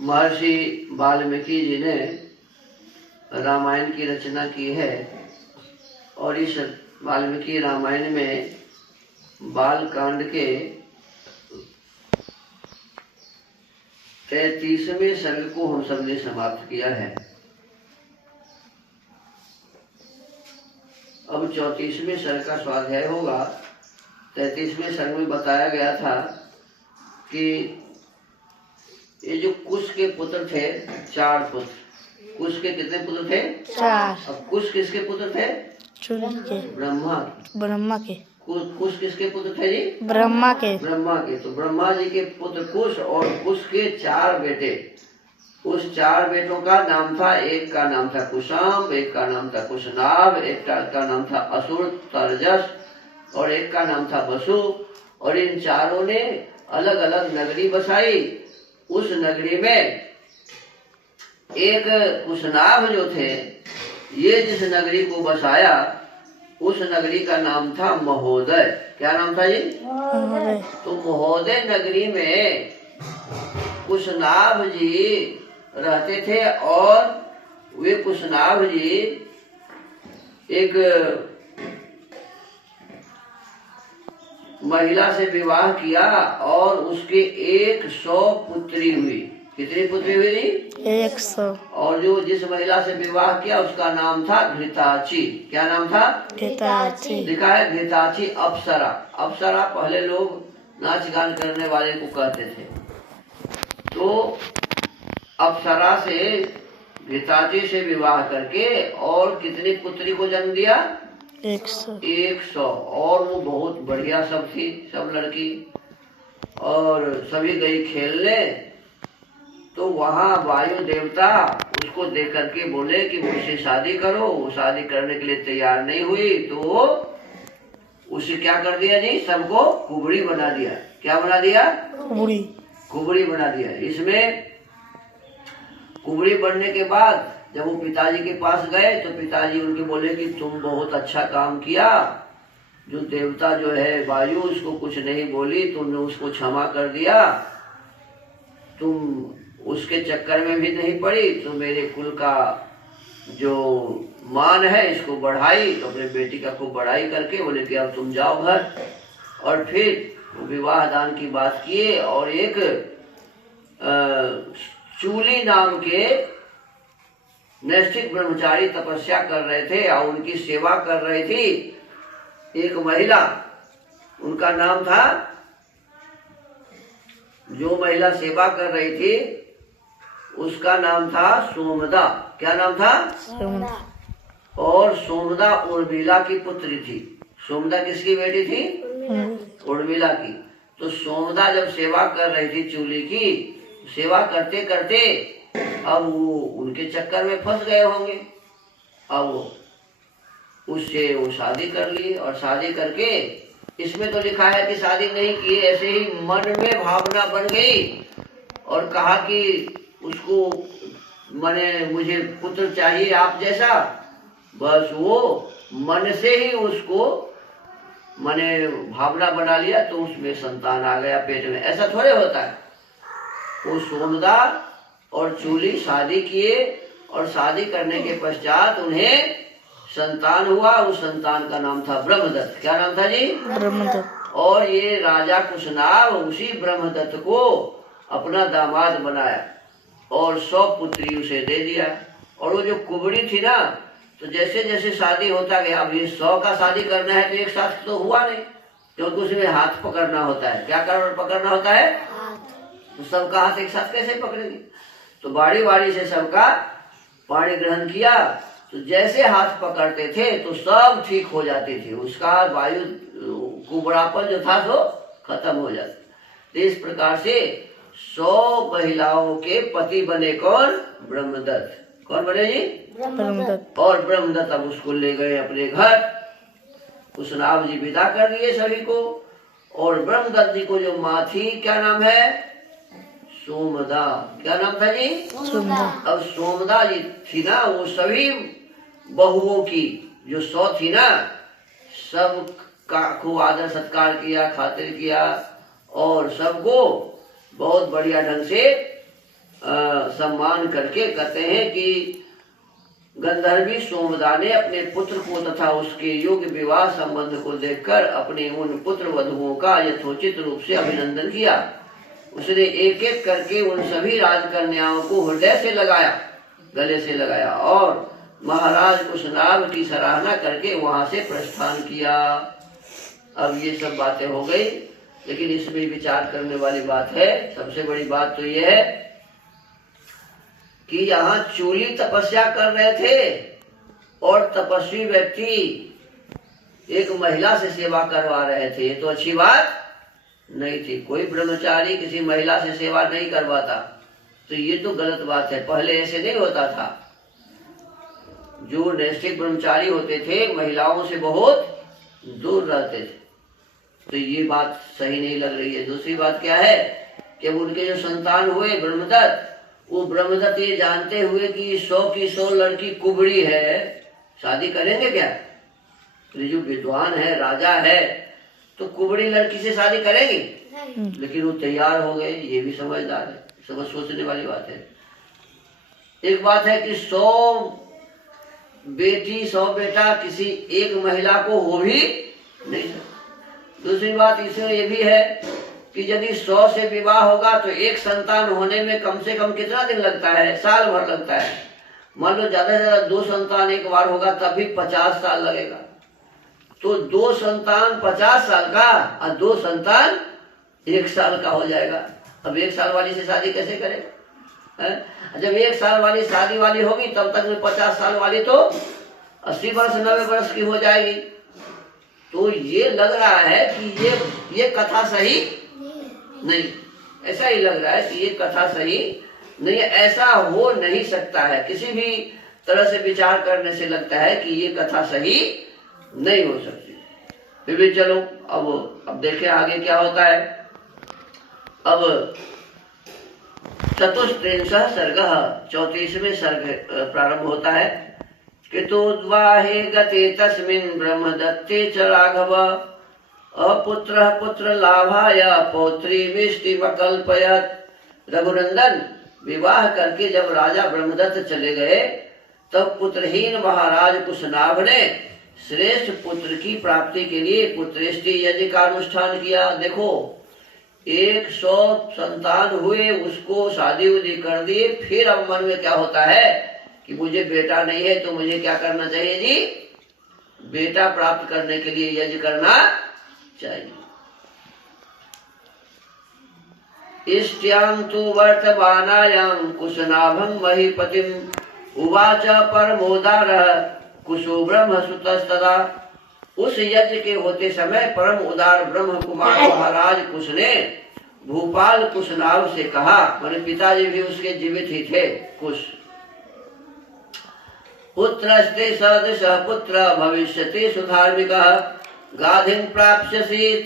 महर्षि वाल्मीकि जी ने रामायण की रचना की है और इस वाल्मीकि रामायण में बाल कांड के 33वें सर्ग को हम सबने समाप्त किया है। अब 34वें सर्ग का स्वाध्याय होगा। 33वें सर्ग में बताया गया था कि ये जो कुश के पुत्र थे, 4 पुत्र। कुश के कितने पुत्र थे? 4। अब कुश किसके पुत्र थे? ब्रह्मा के। कुश किसके पुत्र थे जी? ब्रह्मा के। तो ब्रह्मा जी के पुत्र कुश और कुश के 4 बेटे। उस 4 बेटों का नाम था, एक का नाम था कुशाम, एक का नाम था कुशनाभ, एक का नाम था असुर तरजस और एक का नाम था वसु। और इन चारों ने अलग अलग नगरी बसाई। उस नगरी में एक कुशनाभ जो थे, ये जिस नगरी को बसाया उस नगरी का नाम था महोदय। क्या नाम था जी? महोदय। तो महोदय नगरी में कुशनाभ जी रहते थे और वे कुशनाभ जी एक महिला से विवाह किया और उसके 100 पुत्री हुई। कितनी पुत्री हुई थी? 100। और जो जिस महिला से विवाह किया उसका नाम था घृताची। क्या नाम था? घृताची। लिखा है घृताची अप्सरा। अप्सरा पहले लोग नाच गान करने वाले को कहते थे। तो अप्सरा से घृताची से विवाह करके और कितनी पुत्री को जन्म दिया? 100। और वो बहुत बढ़िया सब थी, सब लड़की, और सभी गई खेलने। तो वहाँ वायु देवता उसको देख करके बोले कि मुझसे शादी करो। वो शादी करने के लिए तैयार नहीं हुई तो उसे क्या कर दिया जी? सबको कुबड़ी बना दिया। क्या बना दिया? कुबड़ी बना दिया। इसमें कुबड़ी बनने के बाद जब वो पिताजी के पास गए तो पिताजी उनके बोले कि तुम बहुत अच्छा काम किया। जो देवता जो है वायु, उसको कुछ नहीं बोली, तुमने उसको क्षमा कर दिया। तुम उसके चक्कर में भी नहीं पड़ी, तो मेरे कुल का जो मान है इसको बढ़ाई। तो अपने बेटी का खूब बढ़ाई करके बोले कि अब तुम जाओ घर। और फिर विवाह दान की बात किए और एक चूली नाम के नैष्ठिक ब्रह्मचारी तपस्या कर रहे थे और उनकी सेवा कर रही थी एक महिला। उनका नाम था, जो महिला सेवा कर रही थी उसका नाम था सोमदा। क्या नाम था? सोमदा। और सोमदा उर्मिला की पुत्री थी। सोमदा किसकी बेटी थी? उर्मिला की। तो सोमदा जब सेवा कर रही थी चूली की, सेवा करते करते अब वो उनके चक्कर में फंस गए होंगे। अब उससे वो शादी कर ली और शादी करके, इसमें तो लिखा है कि शादी नहीं की, ऐसे ही मन में भावना बन गई और कहा कि उसको मुझे पुत्र चाहिए आप जैसा। बस वो मन से ही उसको भावना बना लिया तो उसमें संतान आ गया पेट में। ऐसा थोड़े होता है। वो सोमदा और चूली शादी किए और शादी करने के पश्चात उन्हें संतान हुआ। उस संतान का नाम था ब्रह्मदत्त। क्या नाम था जी? ब्रह्मदत्त। और ये राजा कुशनाभ उसी ब्रह्मदत्त को अपना दामाद बनाया और 100 पुत्री उसे दे दिया। और वो जो कुबड़ी थी ना, तो जैसे जैसे शादी होता गया, अब ये 100 का शादी करना है तो एक साथ तो हुआ नहीं, क्योंकि उसमें हाथ पकड़ना होता है। क्या पकड़ना होता है? तो सबका हाथ एक साथ कैसे पकड़ेंगे? तो बारी बारी से सबका पानी ग्रहण किया। तो जैसे हाथ पकड़ते थे तो सब ठीक हो जाती थी। उसका वायु कुबड़ापन जो था तो खत्म हो जाता। तो इस प्रकार से 100 महिलाओं के पति बने कौन? ब्रह्मदत्त। कौन बने जी? ब्रह्मदत्त। और ब्रह्मदत्त अब उसको ले गए अपने घर। कुशनाभ जी विदा कर दिए सभी को। और ब्रह्मदत्त जी को जो माँ थी, क्या नाम है? सोमदा। क्या नाम था जी? सोमदा। अब सोमदा जी थी ना, वो सभी बहुओं की जो 100 थी ना, सब का खूब आदर सत्कार किया, खातिर किया और सबको बहुत बढ़िया ढंग से सम्मान करके कहते हैं कि गंधर्वी सोमदा ने अपने पुत्र को तथा उसके योग्य विवाह संबंध को देखकर अपने उन पुत्र वधुओं का यथोचित रूप से अभिनंदन किया। उसने एक एक करके उन सभी राजकन्याओं को हृदय से लगाया, गले से लगाया और महाराज कुशनाभ की सराहना करके वहां से प्रस्थान किया। अब ये सब बातें हो गई, लेकिन इसमें विचार करने वाली बात है। सबसे बड़ी बात तो ये है कि यहाँ चूली तपस्या कर रहे थे और तपस्वी व्यक्ति एक महिला से सेवा करवा रहे थे। ये तो अच्छी बात नहीं थी। कोई ब्रह्मचारी किसी महिला से सेवा नहीं करवाता, तो ये तो गलत बात है। पहले ऐसे नहीं होता था। जो नैष्ठिक ब्रह्मचारी होते थे महिलाओं से बहुत दूर रहते थे, तो ये बात सही नहीं लग रही है। दूसरी बात क्या है कि उनके जो संतान हुए ब्रह्मदत्त, वो ब्रह्मदत्त ये जानते हुए कि 100 की 100 लड़की कुबड़ी है, शादी करेंगे क्या? तो जो विद्वान है, राजा है, तो कुबड़ी लड़की से शादी करेंगे? लेकिन वो तैयार हो गए। ये भी समझदार है, समझ सोचने वाली बात है। एक बात है कि 100 बेटी 100 बेटा किसी एक महिला को हो भी नहीं सकता। दूसरी बात इसमें ये भी है कि यदि 100 से विवाह होगा तो एक संतान होने में कम से कम कितना दिन लगता है? साल भर लगता है। मान लो ज्यादा से ज्यादा 2 संतान एक बार होगा तब भी 50 साल लगेगा। तो 2 संतान 50 साल का और 2 संतान 1 साल का हो जाएगा। अब 1 साल वाली से शादी कैसे करेगा? जब 1 साल वाली शादी वाली होगी तब तक में 50 साल वाली तो 80 वर्ष 90 वर्ष की हो जाएगी। तो ये लग रहा है कि ये कथा सही नहीं, ऐसा ही लग रहा है कि ये कथा सही नहीं, ऐसा हो नहीं सकता है। किसी भी तरह से विचार करने से लगता है कि ये कथा सही नहीं हो सकती। फिर भी चलो अब देखें आगे क्या होता है। अब 34वां सर्ग 34वें सर्ग प्रारंभ होता है कि तोद्वाहे गते तस्मिन् ब्रह्मदत्ते च राघव अपुत्र पुत्र लाभाय पौत्री विष्टिमकल्पयत्। रघुनंदन विवाह करके जब राजा ब्रह्मदत्त चले गए तब पुत्रहीन महाराज कुशनाभ ने श्रेष्ठ पुत्र की प्राप्ति के लिए पुत्रेष्टि यज्ञ का अनुष्ठान किया। देखो 100 संतान हुए, उसको शादी उदी कर दिए, फिर अब मन में क्या होता है कि मुझे बेटा नहीं है तो मुझे क्या करना चाहिए जी? बेटा प्राप्त करने के लिए यज्ञ करना चाहिए। इष्ट्यां तु वर्तमानायां कुशनाभं महीपतिं उवाच परमोदारः कुशो ब्रह्म सुतस्तदा। उस यज्ञ के होते समय परम उदार ब्रह्म कुमार महाराज कुश ने भूपाल कुशनाभ से कहा, मेरे पिताजी भी उसके जीवित ही थे कुश, पुत्रस्ते सदृशः पुत्र भविष्यति सुधार्मिकः गाधिं प्राप्स्यसि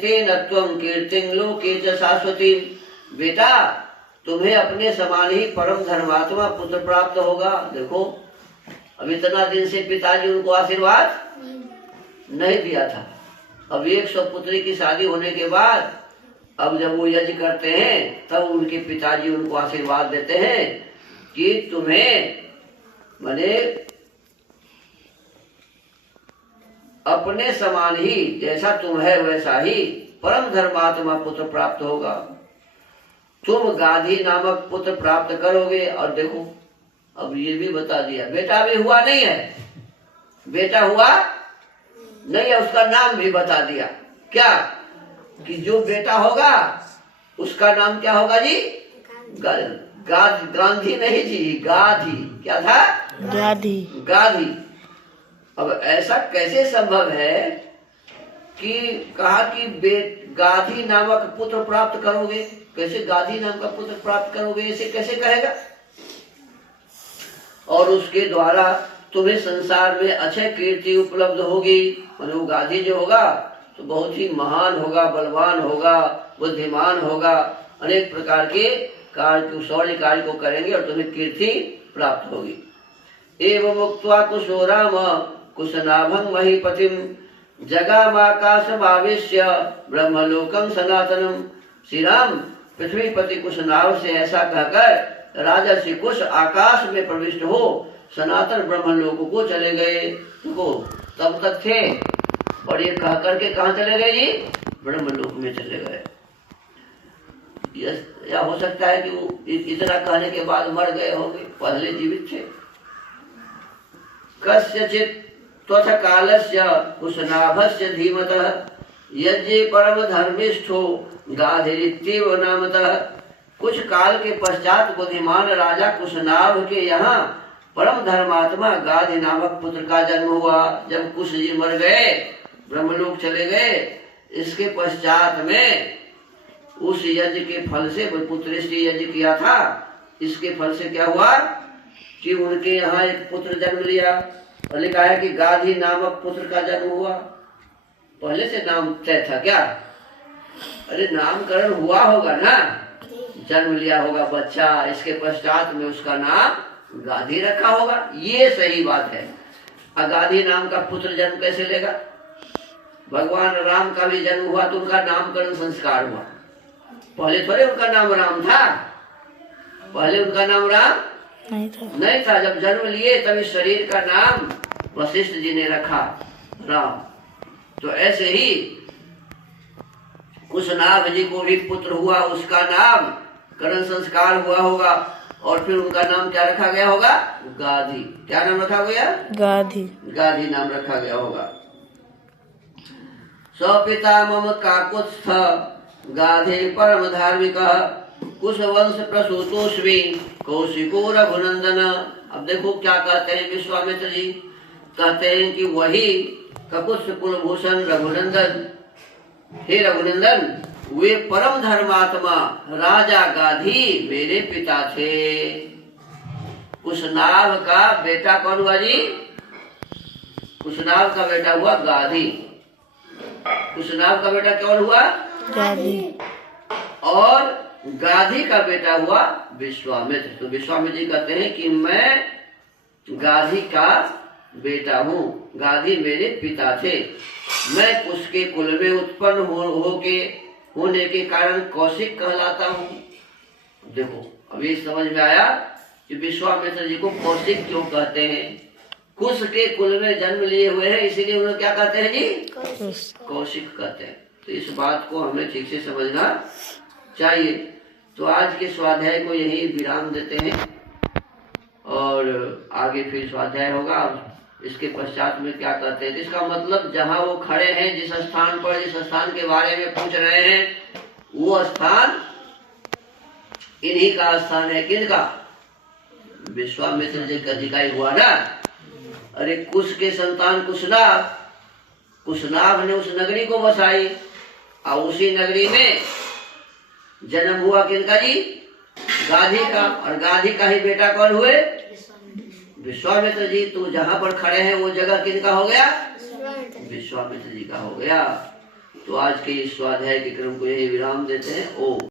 तेन त्वं कीर्तिं लोके च शाश्वती। बेटा तुम्हें अपने समान ही परम धर्मात्मा पुत्र प्राप्त होगा। देखो अब इतना दिन से पिताजी उनको आशीर्वाद नहीं दिया था। अब 100 पुत्री की शादी होने के बाद अब जब वो यज्ञ करते हैं तब उनके पिताजी उनको आशीर्वाद देते हैं कि तुम्हें माने अपने समान ही जैसा तुम है वैसा ही परम धर्मात्मा पुत्र प्राप्त होगा। तुम गाधी नामक पुत्र प्राप्त करोगे। और देखो अब ये भी बता दिया, बेटा भी हुआ नहीं है, बेटा हुआ नहीं है, उसका नाम भी बता दिया। क्या कि जो बेटा होगा उसका नाम क्या होगा जी? गांधी नहीं जी, गाधी। क्या था? गाधी। गाधी। अब ऐसा कैसे संभव है कि कहा कि गाधी नामक पुत्र प्राप्त करोगे? कैसे गाधी नाम का पुत्र प्राप्त करोगे? ऐसे कैसे कहेगा? और उसके द्वारा तुम्हें संसार में अक्षय कीर्ति उपलब्ध होगी। और वो गाधी जो होगा तो बहुत ही महान होगा, बलवान होगा, बुद्धिमान होगा, अनेक प्रकार के कार्य शौर्य कार्य को करेंगे और तुम्हें कीर्ति प्राप्त होगी। एवं मुक्त्वा कुशो राम कुशनाभं महीपतिं जगामाकाशमावेश्य ब्रह्मलोकं सनातनम। श्री राम पृथ्वीपति कुश नाव से ऐसा कहकर राजर्षि कुश आकाश में प्रविष्ट हो सनातन ब्रह्मलोक को चले गए। देखो तब तक थे और ये कह करके कहाँ चले गए जी? ब्रह्मलोक में चले गए। या हो सकता है कि वो इतना कहने के बाद मर गए होंगे, पहले जीवित थे। कस्यचित् त्वथ कालस्य कुशनाभस्य धीमतः यज्ञे परम धर्मिष्ठो गाधिरित्येव नामतः। कुछ काल के पश्चात बुद्धिमान राजा कुशनाभ के यहाँ परम धर्मात्मा गाधि नामक पुत्र का जन्म हुआ। जब कुश जी मर गए, ब्रह्मलोक चले गए, इसके पश्चात में उस यज्ञ के फल से पुत्रेष्टि यज्ञ किया था, इसके फल से क्या हुआ कि उनके यहाँ एक पुत्र जन्म लिया और लिखा है कि गाधी नामक पुत्र का जन्म हुआ। पहले से नाम तय था क्या? अरे नामकरण हुआ होगा ना, जन्म लिया होगा बच्चा, इसके पश्चात में उसका नाम गाधी रखा होगा। ये सही बात है। अगाधी नाम का पुत्र जन्म कैसे लेगा? भगवान राम का भी जन्म हुआ तो उनका नामकरण संस्कार हुआ। पहले थोड़े उनका नाम राम था, पहले उनका नाम राम नहीं था। जब जन्म लिए तब इस शरीर का नाम वशिष्ठ जी ने रखा राम। तो ऐसे ही कुशनाभ जी को भी पुत्र हुआ, उसका नाम करण संस्कार हुआ होगा और फिर उनका नाम क्या रखा गया होगा? गाधी। क्या नाम रखा गया? गाधी। गाधी नाम रखा गया होगा। स्वपिता मम काकुत्स्थ गाधे परम धार्मिक कुशवंश प्रसूतोस्मि कौशिको रघुनंदन। अब देखो क्या कहते हैं विश्वामित्र जी, कहते हैं कि वही ककुत्स्थ कुलभूषण रघुनंदन, हे रघुनंदन, वे परम धर्मात्मा राजा गाधी मेरे पिता थे। कुशनाभ का बेटा कौन हुआ जी? कुशनाभ का बेटा हुआ गाधी। कुशनाभ का बेटा कौन हुआ? गाधी। और गाधी का बेटा हुआ विश्वामित्र। तो विश्वामित्र जी कहते हैं कि मैं गाधी का बेटा हूँ, गाधी मेरे पिता थे। मैं कुश के कुल में उत्पन्न होने के कारण कौशिक कहलाता हूँ। देखो अभी समझ में आया कि विश्वामित्र जी को कौशिक क्यों कहते हैं। कुश के कुल में जन्म लिए हुए हैं, इसीलिए उन्हें क्या कहते हैं जी? कौशिक कहते हैं। तो इस बात को हमें ठीक से समझना चाहिए। तो आज के स्वाध्याय को यही विराम देते हैं और आगे फिर स्वाध्याय होगा। इसके पश्चात में क्या कहते हैं, इसका मतलब जहाँ वो खड़े हैं, जिस स्थान पर, जिस स्थान के बारे में पूछ रहे हैं, वो स्थान इन्हीं का स्थान है। किनका? विश्वामित्र जी का ही हुआ ना। अरे कुश के संतान कुशनाभ, कुशनाभ ने उस नगरी को बसाई और उसी नगरी में जन्म हुआ किनका जी? गाधी का। और गाधी का ही बेटा कौन हुए? विश्वामित्र जी। तो जहाँ पर खड़े हैं वो जगह किनका हो गया? विश्वामित्र जी का हो गया। तो आज के इस स्वाध्याय के क्रम को यही विराम देते हैं। ओम।